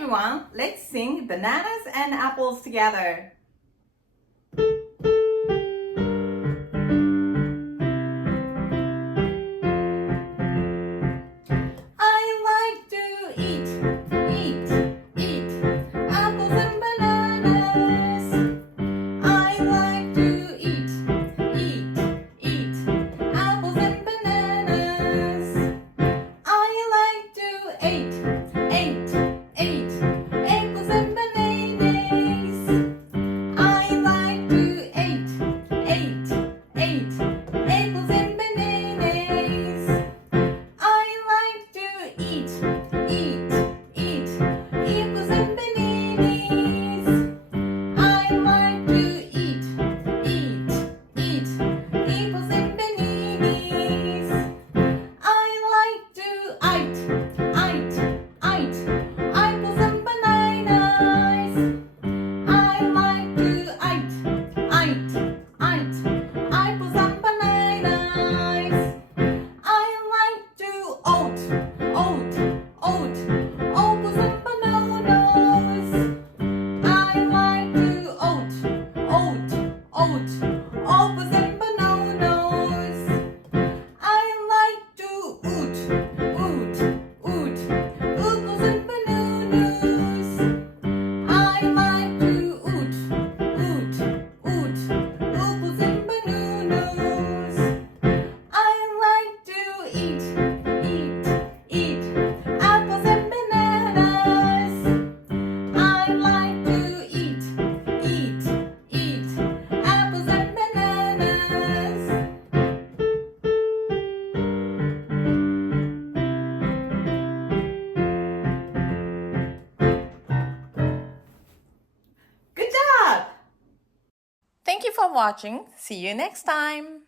everyone, let's sing bananas and apples together. I like to eat apples and bananas. I like to eat apples and bananas. I like to eat apples and bananas. I like to eat apples and bananas. I like to eat apples and bananas. I like to eat apples and bananas. I like to eat apples and bananas. I like to eat apples and bananas. I like to oat apples and bananas. I like to oat apples and bananas. I like to oot apples and bananas. I like to oot apples and bananas. I like to eat apples and bananas. I like to eat apples and bananas. Good job! Thank you for watching. See you next time.